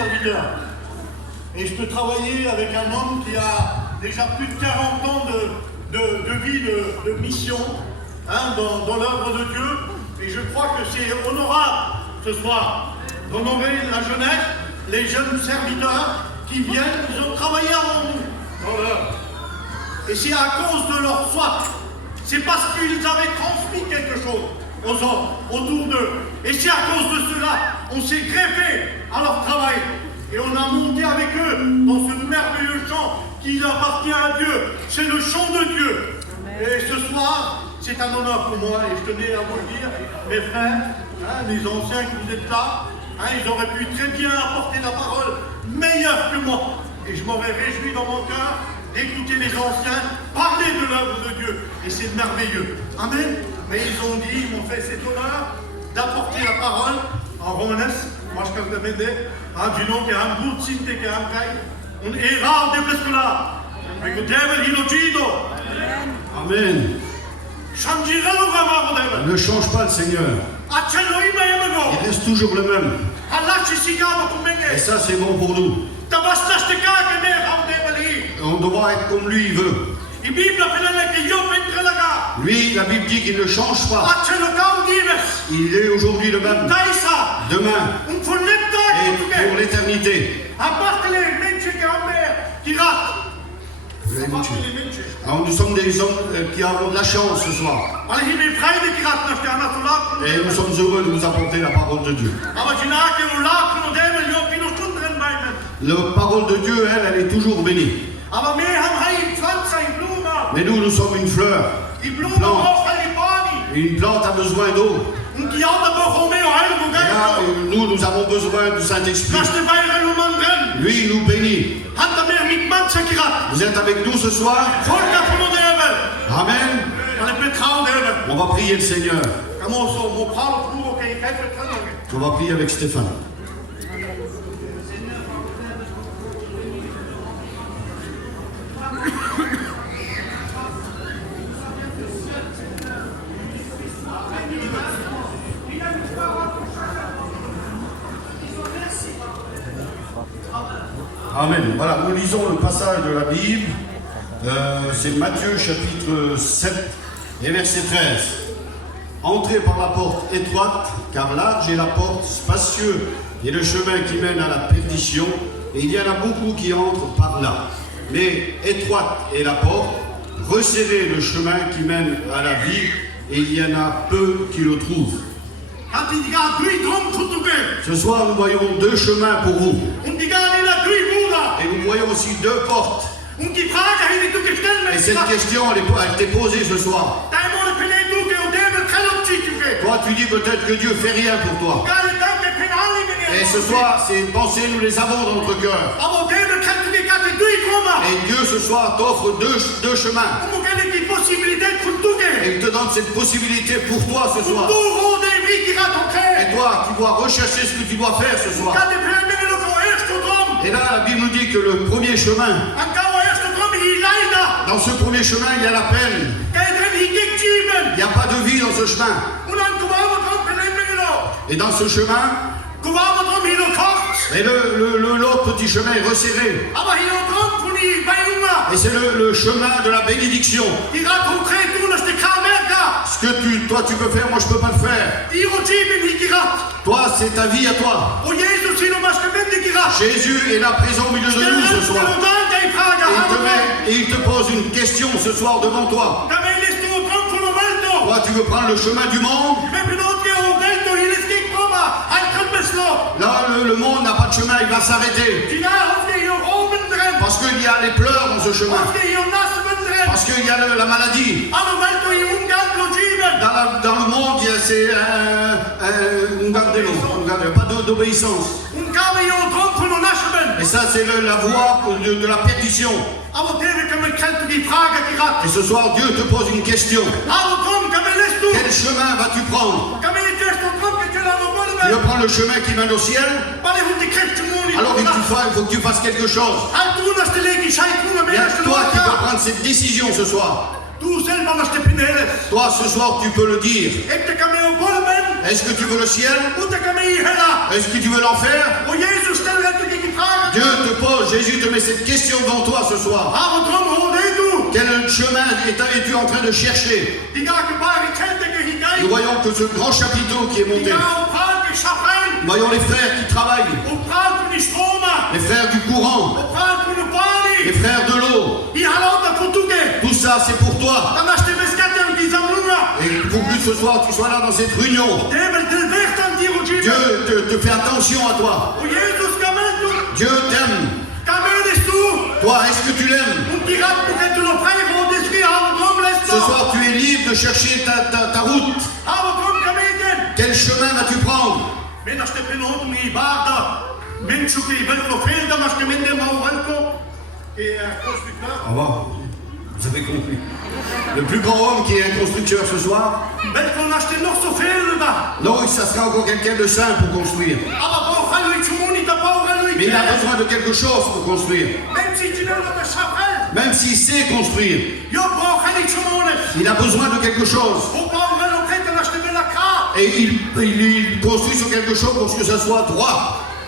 serviteur. Et je peux travailler avec un homme qui a déjà plus de 40 ans de vie, de mission dans l'œuvre de Dieu. Et je crois que c'est honorable ce soir d'honorer la jeunesse, les jeunes serviteurs qui viennent, ils ont travaillé avant nous dans l'œuvre. Et c'est à cause de leur soif. C'est parce qu'ils avaient transmis quelque chose aux hommes autour d'eux. Et c'est à cause de cela, on s'est greffé à leur travail. Et on a monté avec eux dans ce merveilleux chant qui appartient à Dieu. C'est le chant de Dieu. Et ce soir, c'est un honneur pour moi. Et je tenais à vous le dire, mes frères, les anciens que vous êtes là, ils auraient pu très bien apporter la parole meilleure que moi. Et je m'aurais réjoui dans mon cœur d'écouter les anciens parler de l'œuvre de Dieu. Et c'est merveilleux. Amen. Mais ils m'ont fait cet honneur d'apporter la parole en romanes. Moi, je peux te dire, du nom qui a un bout de cité qui a un caille. On est rare de plus que là. Mais que Dieu il uccido. Amen. Ne change pas le Seigneur. Il reste toujours le même. Et ça, c'est bon pour nous. On doit être comme lui, il veut. Lui, la Bible dit qu'il ne change pas. Il est aujourd'hui le même. Demain. Et pour l'éternité. Alors, nous sommes des hommes qui avons de la chance ce soir. Et nous sommes heureux de vous apporter la parole de Dieu. La parole de Dieu, elle est toujours bénie. Mais nous, nous sommes une fleur. Une plante a besoin d'eau. Nous avons besoin du Saint-Esprit. Lui, il nous bénit. Vous êtes avec nous ce soir? Amen. On va prier le Seigneur. On va prier avec Stéphane. Amen. Voilà, nous lisons le passage de la Bible. C'est Matthieu chapitre 7 et verset 13. Entrez par la porte étroite, car large est la porte, spacieux est le chemin qui mène à la perdition, et il y en a beaucoup qui entrent par là. Mais étroite est la porte, resserré le chemin qui mène à la vie, et il y en a peu qui le trouvent. Ce soir, nous voyons deux chemins pour vous. Et nous voyons aussi deux portes. Et cette question, elle t'est posée ce soir. Toi, tu dis peut-être que Dieu fait rien pour toi. Et ce soir, ces pensées, nous les avons dans notre cœur. Et Dieu, ce soir, t'offre deux chemins. Et il te donne cette possibilité pour toi ce soir. Et toi, tu dois rechercher ce que tu dois faire ce soir. Et là, la Bible nous dit que le premier chemin, dans ce premier chemin, il y a la peine. Il n'y a pas de vie dans ce chemin. Et dans ce chemin, et l'autre petit chemin est resserré. Et c'est le chemin de la bénédiction. Ce que toi tu peux faire, moi je peux pas le faire. Toi, c'est ta vie à toi. Jésus est là présent au milieu de nous ce soir. Et il te pose une question ce soir devant toi. Toi, tu veux prendre le chemin du monde. Là, le monde n'a pas de chemin, il va s'arrêter. Parce qu'il y a les pleurs dans ce chemin. Parce qu'il y a la maladie. Dans le monde, c'est pas d'obéissance. Et ça, c'est la voie de la perdition. Et ce soir, Dieu te pose une question. Quel chemin vas-tu prendre? Tu veux prendre le chemin qui mène au ciel? Alors il faut que tu fasses quelque chose. Il y a toi qui peux prendre cette décision ce soir. Toi, ce soir, tu peux le dire. Est-ce que tu veux le ciel? Est-ce que tu veux l'enfer? Jésus te met cette question devant toi ce soir. Waar we drum horen toe. Quel chemin es-tu en train de chercher? Die gaan gebaren kent ik Nous gekeken. voyons que ce grand chapiteau qui est Die monté. gaan op praten schaffen. Nous voyons les frères qui travaillent, Op praten die stromen. les frères du courant, Op praten de les bani. frères de l'eau. Die gaan ook naar toe. Tout ça, c'est pour toi. Dan als de beskatten die zamluna. Et il faut que ce soir, tu sois là dans cette réunion. Debel de weg dan die routine. Dieu te fait attention à toi. O Jezus kamen toe. Dieu t'aime. Kamen is toe. Toi, est-ce que tu l'aimes? Und die gaat begint te nog vrij gewoon dus weer aan drum les. Ce soir, tu es libre de chercher ta route. Aan drum kameten. Quel chemin vas-tu prendre? Men als de penot mi barda. Mensen die wel veel dan als de minder maar welko. Et constructeur. Au revoir. Vous avez compris. Le plus grand homme qui est un constructeur ce soir, Welko als de nog zoveel da. non, ça sera encore quelqu'un de saint pour construire. Aber braucht han iets niet te bouwen Mais il a besoin de quelque chose pour construire. Mensen die willen dat schaffen. Même s'il sait construire, Jo braucht han iets il a besoin de quelque chose. Hoe bouwen we ook het als de willen kraat. Et il construit sur quelque chose pour que ça soit droit.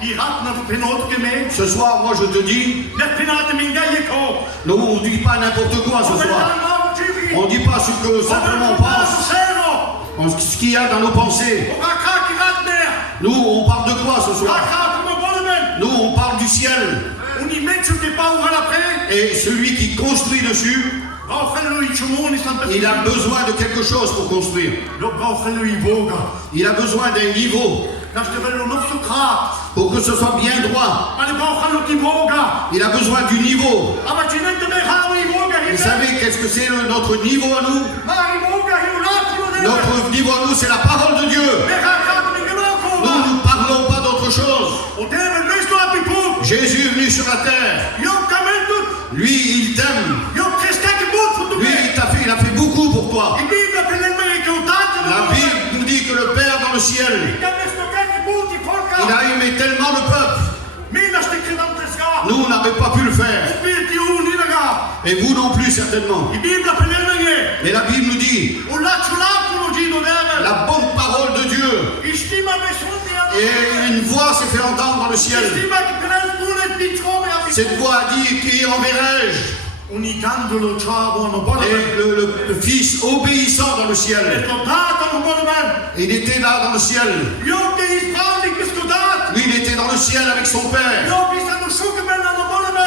Die had nog penot gemeen. Ce soir, moi je te dis, Net penot min gajeko. non, on ne dit pas n'importe quoi ce soir. On ne dit pas ce que simplement on pense, ce qu'il y a dans nos pensées. Nous, on parle de quoi ce soir? Nous, on parle du ciel. Et celui qui construit dessus, il a besoin de quelque chose pour construire. Il a besoin d'un niveau pour que ce soit bien droit. Il a besoin du niveau. Vous savez qu'est-ce que c'est notre niveau à nous? Notre niveau à nous, c'est la parole de Dieu. Nous ne parlons pas d'autre chose. Jésus est venu sur la terre. Lui, il t'aime. Lui, il a fait beaucoup pour toi. La Bible nous dit que le Père dans le ciel, il a aimé tellement le peuple. Nous, on n'avait pas pu le faire. Et vous non plus, certainement. Et la Bible nous dit, la bonne parole de Dieu. Et une voix s'est fait entendre dans le ciel. Cette voix a dit, qui enverrai-je? Et le Fils obéissant dans le ciel. Et il était là dans le ciel. Lui, il était dans le ciel avec son Père.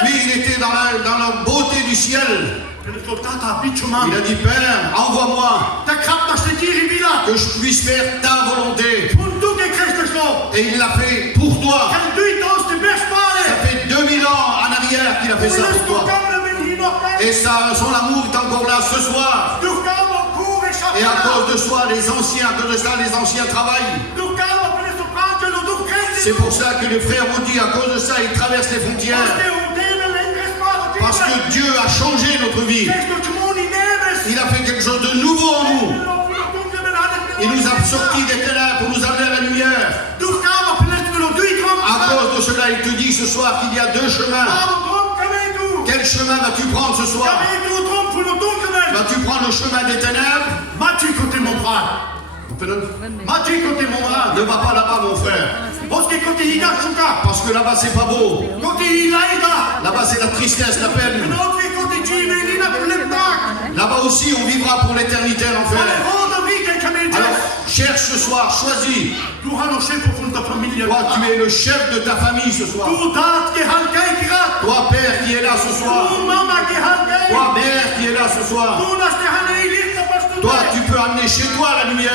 Lui, il était dans la beauté du ciel. Il a dit, Père, envoie-moi, que je puisse faire ta volonté. Et il l'a fait pour toi. Ça fait 2000 ans en arrière qu'il a fait ça pour toi. Et son amour est encore là ce soir. Et à cause de soi, les anciens travaillent. C'est pour ça que les frères ont dit, à cause de ça, ils traversent les frontières. Parce que Dieu a changé notre vie. Il a fait quelque chose de nouveau en nous. Il nous a sortis des ténèbres pour nous amener à la lumière. À cause de cela, il te dit ce soir qu'il y a deux chemins. Quel chemin vas-tu prendre ce soir? Vas-tu prendre le chemin des ténèbres? Ne va pas là-bas, mon frère. Parce que là-bas, c'est pas beau. Là-bas, c'est la tristesse, la peine. Là-bas aussi, on vivra pour l'éternité en enfer. Alors, cherche ce soir, choisis. Toi, tu es le chef de ta famille ce soir. Toi, père qui est là ce soir. Toi, mère qui est là ce soir. Toi, tu peux amener chez toi la lumière.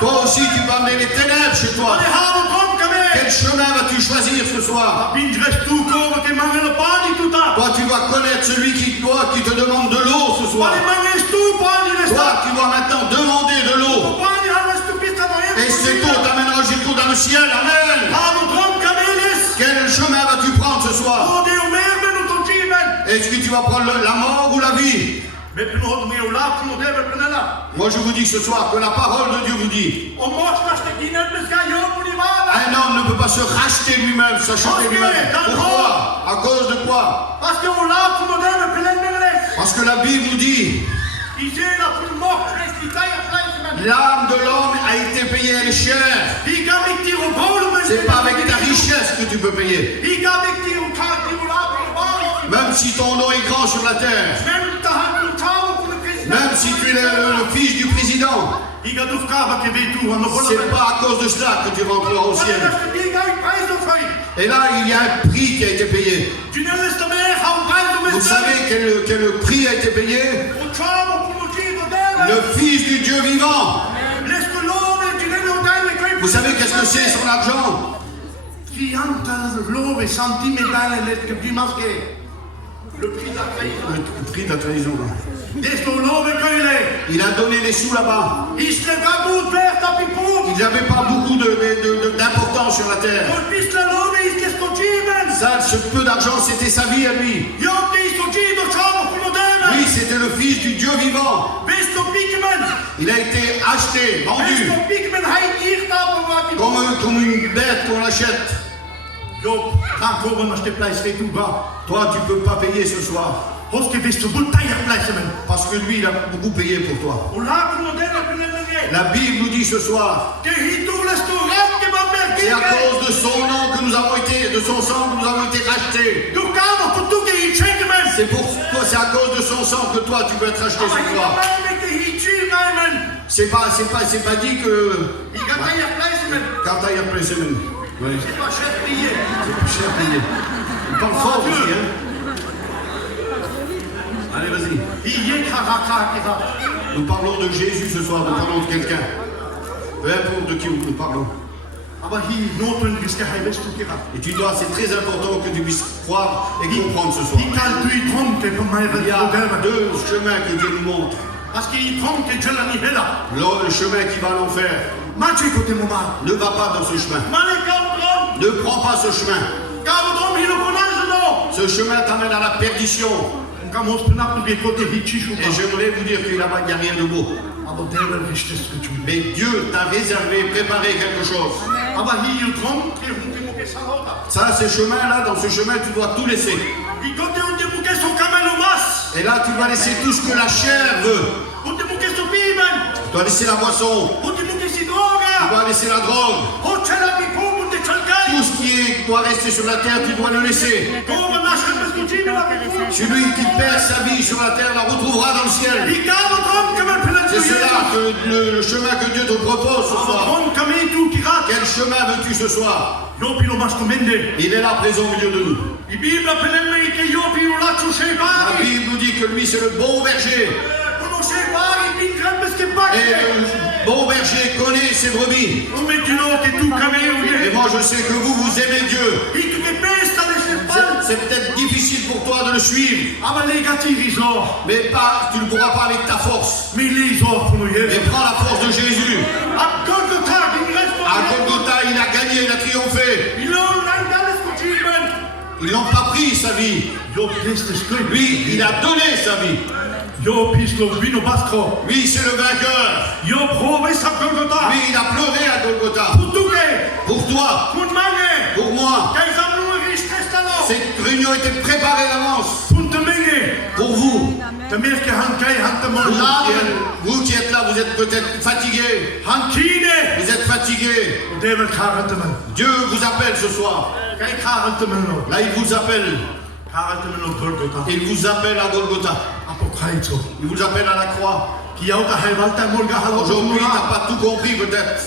Toi aussi, tu peux amener les ténèbres chez toi. Quel chemin vas-tu choisir ce soir? Toi, tu dois connaître celui qui te demande de l'eau ce soir. Toi, tu dois maintenant demander de l'eau. Et cette eau t'amènera jusqu'au dans le ciel. Amen. Quel chemin vas-tu prendre ce soir? Est-ce que tu vas prendre la mort ou la vie? Moi je vous dis ce soir que la parole de Dieu vous dit, un homme ne peut pas se racheter lui-même, s'acheter lui-même. Pourquoi? À cause de quoi? Parce que la Bible nous dit, l'âme de l'homme a été payée, elle est chère. C'est pas avec ta richesse que tu peux payer. Même si ton nom est grand sur la terre, même tahan kun chavo kun president. même si tu es le fils du président, Iga dufkava ke vetu an c'est pas à cause de cela que tu rentreras au ciel. Et là, il y a un prix qui a été payé. Vous savez quel prix a été payé? Le Fils du Dieu vivant. Vous savez qu'est-ce que c'est son argent? Le prix de la trahison. Il a donné les sous là-bas. Il n'avait pas beaucoup d'importance sur la terre. Ça, ce peu d'argent, c'était sa vie à lui. Oui, c'était le Fils du Dieu vivant. Il a été acheté, vendu, comme une bête qu'on achète. Toi, tu ne peux pas payer ce soir. Parce que lui, il a beaucoup payé pour toi. La Bible nous dit ce soir, c'est à cause de son nom que nous avons été, de son sang que nous avons été rachetés. C'est pour toi, c'est à cause de son sang que toi, tu peux être racheté ce soir. C'est pas dit que. Quand il y a plein semaine. Oui. C'est pas cher payé. Il parle fort aussi, hein. Allez, vas-y. Nous parlons de Jésus ce soir, nous parlons de quelqu'un. Peu importe de qui nous parlons. Et tu dois, c'est très important que tu puisses croire et comprendre ce soir. Il y a deux chemins que Dieu nous montre. Le chemin qui va à l'enfer. Ne va pas dans ce chemin. Ne prends pas ce chemin. Ce chemin t'amène à la perdition. Et j'aimerais vous dire qu'il n'y a rien de beau. Mais Dieu t'a réservé, préparé quelque chose. Ça, ce chemin-là, dans ce chemin, tu dois tout laisser. Et là, tu dois laisser tout ce que la chair veut. Tu dois laisser la boisson. Tu dois laisser la drogue. Tout ce qui doit rester sur la terre, tu dois le laisser. Celui qui perd sa vie sur la terre la retrouvera dans le ciel. C'est cela que le chemin que Dieu te propose ce soir. Quel chemin veux-tu ce soir? Il est là présent au milieu de nous. La Bible nous dit que lui c'est le bon berger. Et le bon berger connaît ses brebis. Et moi je sais que vous aimez Dieu. C'est peut-être difficile pour toi de le suivre. Mais pas, tu ne pourras pas avec ta force. Mais prends la force de Jésus. À Golgotha, il a gagné, il a triomphé. Ils n'ont pas pris sa vie. Lui, il a donné sa vie. Lui, c'est le vainqueur. Lui, il a pleuré à Golgotha. Pour toi. Pour moi. Cette réunion était préparée d'avance. Pour vous. Vous qui êtes là, vous êtes peut-être fatigués. Vous êtes fatigués. Dieu vous appelle ce soir. Là, il vous appelle. Il vous appelle à Golgotha. Il vous appelle à la croix. Aujourd'hui, tu n'as pas tout compris peut-être.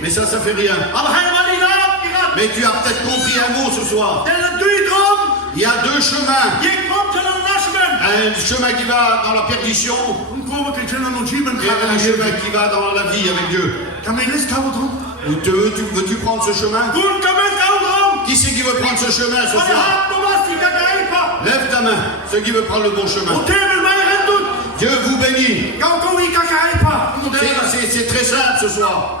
Mais ça fait rien. Mais tu as peut-être compris un mot ce soir. Il y a deux chemins. Un chemin qui va dans la perdition et un chemin qui va dans la vie avec Dieu. Veux-tu prendre ce chemin? Qui c'est qui veut prendre ce chemin ce soir? Lève ta main, ceux qui veulent prendre le bon chemin. Dieu vous bénit. C'est très simple ce soir.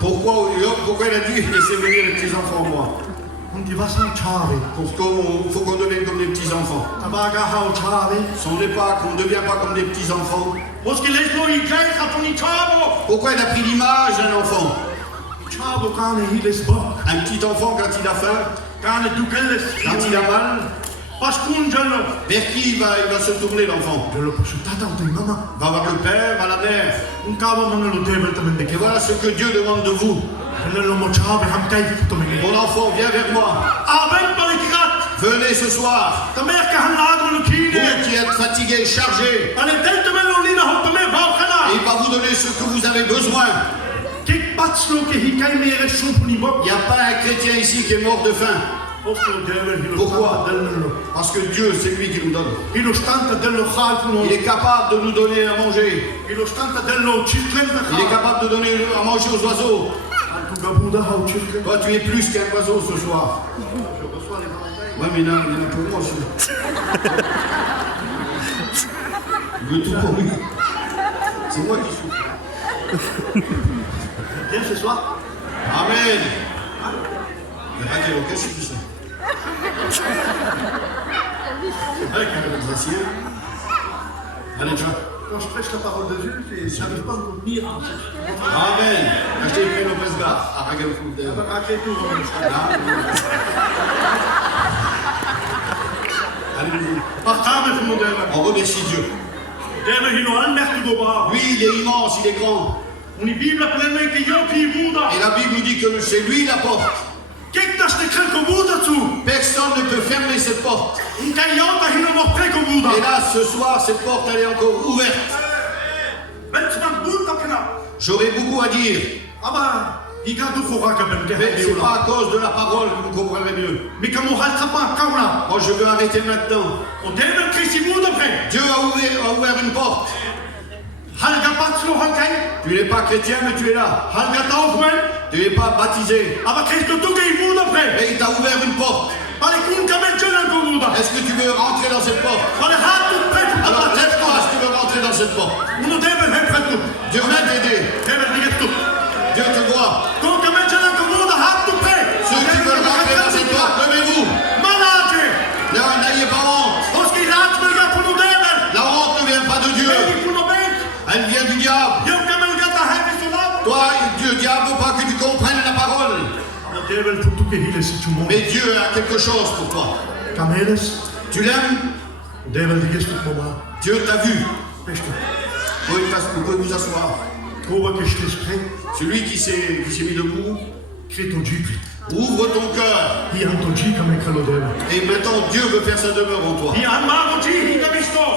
Pourquoi il a dit laissez venir les petits enfants moi? Faut qu'on devienne comme des petits enfants. On ne devient pas comme des petits enfants. Pourquoi il a pris l'image d'un enfant? Un petit enfant quand il a faim, quand il a mal, vers qui il va se tourner l'enfant? Va voir le père, va la mère. Et voilà ce que Dieu demande de vous. Mon enfant, viens vers moi. Venez ce soir. Vous qui êtes fatigué, chargé, il va vous donner ce que vous avez besoin. Il n'y a pas un chrétien ici qui est mort de faim. Pourquoi? Parce que Dieu, c'est lui qui nous donne. Il est capable de nous donner à manger. Il est capable de donner à manger aux oiseaux. Toi, tu es plus qu'un oiseau ce soir. Ouais, mais il y en a pour moi aussi. Il veut tout pour lui. C'est moi qui souffre. Viens ce soir. Amen. Qu'est-ce que tu sais? Allez, tu vois. Quand je prêche la parole de Dieu, je n'arrive pas à me tenir. Amen. Je t'ai pris le presgar. On remercie Dieu. Lui, il est immense, il est grand. Et la Bible nous dit que c'est lui la porte. Personne ne peut fermer cette porte. Et là, ce soir, cette porte, elle est encore ouverte. J'aurais beaucoup à dire. Mais c'est pas à cause de la parole que vous comprendrez mieux. Moi, je veux arrêter maintenant. Dieu a ouvert une porte. Tu n'es pas chrétien, mais tu es là. Tu n'es pas baptisé. Mais il t'a ouvert une porte. Est-ce que tu veux rentrer dans cette porte? Alors lève-toi si tu veux rentrer dans cette porte. Dieu va t'aider. Dieu te voit. Ceux qui veulent rentrer dans cette porte, levez-vous. N'ayez pas honte. La honte ne vient pas de Dieu. Elle vient du diable. Toi, Dieu, diable, veut pas que tu comprennes la parole. Mais Dieu a quelque chose pour toi. Tu l'aimes? Dieu t'a vu. Vous pouvez vous asseoir. Celui qui s'est mis debout, ouvre ton cœur. Et maintenant, Dieu veut faire sa demeure en toi.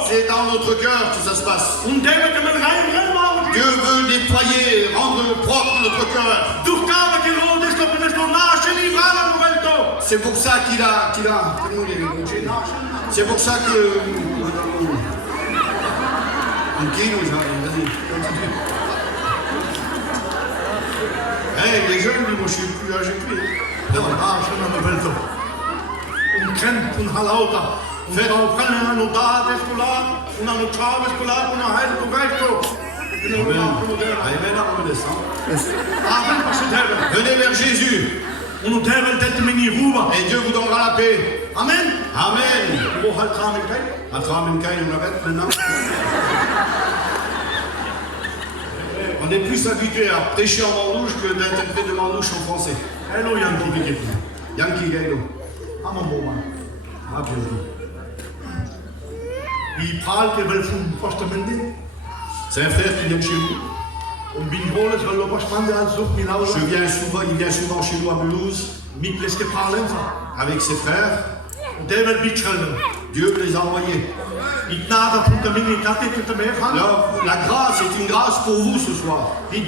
C'est dans notre cœur que ça se passe. Dieu veut nettoyer, rendre propre notre cœur. C'est pour ça qu'il a. C'est pour ça que. Hey, les jeunes, moi je suis plus âgé que lui. Venez vers Jésus. Et Dieu vous donnera la paix. Amen. Amen. On arrête maintenant. On est plus habitué à prêcher en mandouche que d'interpréter de mandouche en français. Hello Yankee. Yankee Gailo. Ah mon beau man. Ah bien vu. C'est un frère qui vient de chez nous. Il vient souvent chez nous à Mulhouse. Avec ses frères. Dieu les a envoyés. Alors, la grâce est une grâce pour vous ce soir. C'est à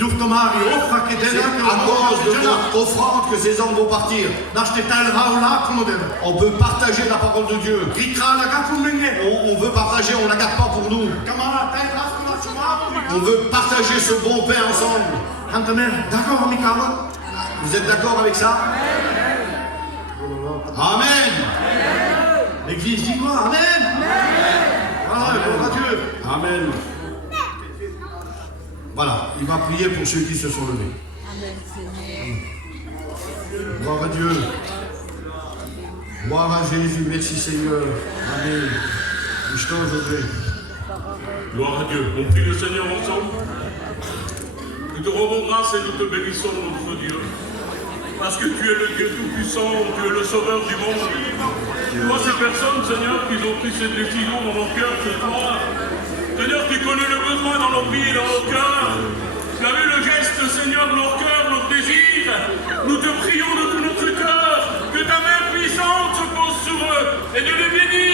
cause de votre offrande que ces hommes vont partir. On peut partager la parole de Dieu. On veut partager, on ne la garde pas pour nous. On veut partager ce bon pain ensemble. Vous êtes d'accord avec ça? Amen. L'église dit quoi? Amen. Voilà, gloire à Dieu. Amen. Voilà, il va prier pour ceux qui se sont levés. Gloire à Dieu. Gloire à Jésus. Merci Seigneur. Amen. Gloire à Dieu. On prie le Seigneur ensemble. Nous te rendons grâce et nous te bénissons, notre Dieu. Parce que tu es le Dieu Tout-Puissant, tu es le Sauveur du monde. Tu vois ces personnes, Seigneur, qui ont pris cette décision dans nos cœurs ce soir. Seigneur, tu connais le besoin dans nos vies et dans nos cœurs. Tu as vu le geste, Seigneur, de leur cœur, leur désir. et de les bénir.